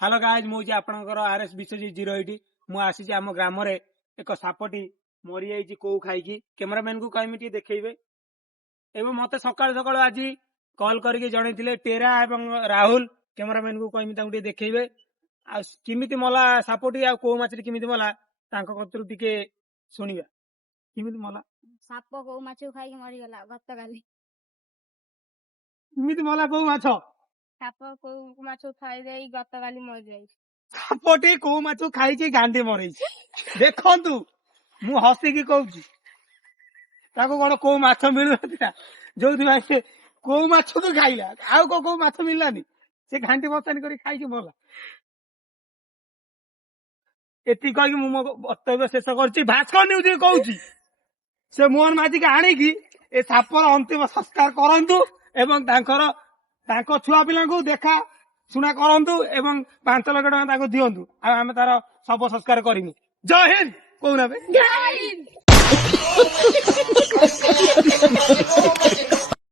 hello guys मुझे आपनकर RS Vishwajit 08 मु आसी आम ग्राम एक सापटी मरी जाइए कौ खाई कैमरामैन को कहीं टे देखेबे एवं मत सकाल सकाल आज कॉल करके जन टेरा एवं राहुल कैमरामैन को कहीं टे देखेबे आमि मला सापटी आ कौ मछली किमिति मला कतरू टिके शुणा किमिति मला साप कौ माछ खाई मरीगला गत काली किमिति मला कौ माछ साप कौ माछ खाई दे गत काली मर जाई सापटी कौ माछ खाई गांधी मरई देखंतु मु हसिकी कहूची ताको कौन कौ माछ मिलुनथिला जो से कौ माछ तो खाइला आउ कौ माछ मिललानी से घांटी बसानी करी खाई मरला एति कही मु मो वक्तव्य शेष करछि भास्कर न्यूज कहूची से मोहन माझी के आनिकी ए सापर अंतिम संस्कार करंतु एवं तांको छुआ पिला को देखा शुणा करंतु एवं 5 लाख टका दिंतु आम तार शव संस्कार करमु जय हिंद कहूना